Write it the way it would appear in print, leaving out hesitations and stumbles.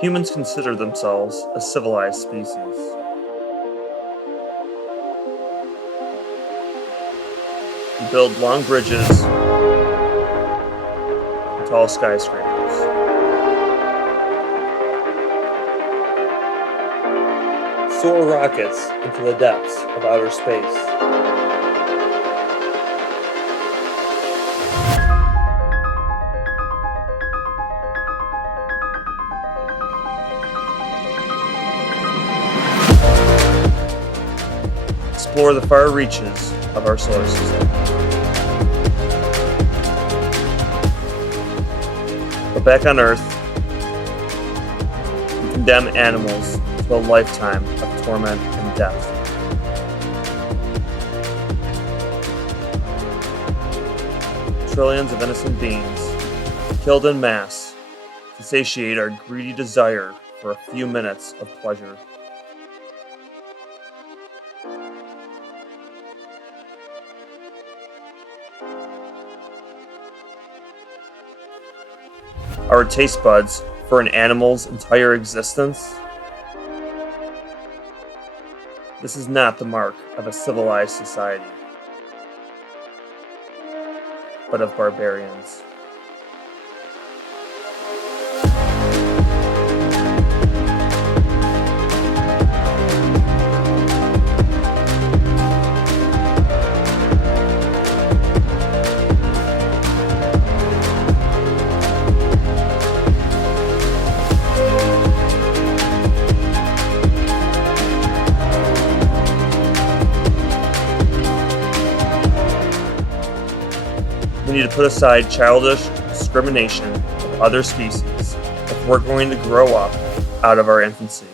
Humans consider themselves a civilized species. We build long bridges and tall skyscrapers. Soar rockets into the depths of outer space. Explore the far reaches of our solar system. But back on Earth, we condemn animals to a lifetime of torment and death. Trillions of innocent beings killed en masse to satiate our greedy desire for a few minutes of pleasure. Our taste buds for an animal's entire existence? This is not the mark of a civilized society, but of barbarians. We need to put aside childish discrimination of other species if we're going to grow up out of our infancy.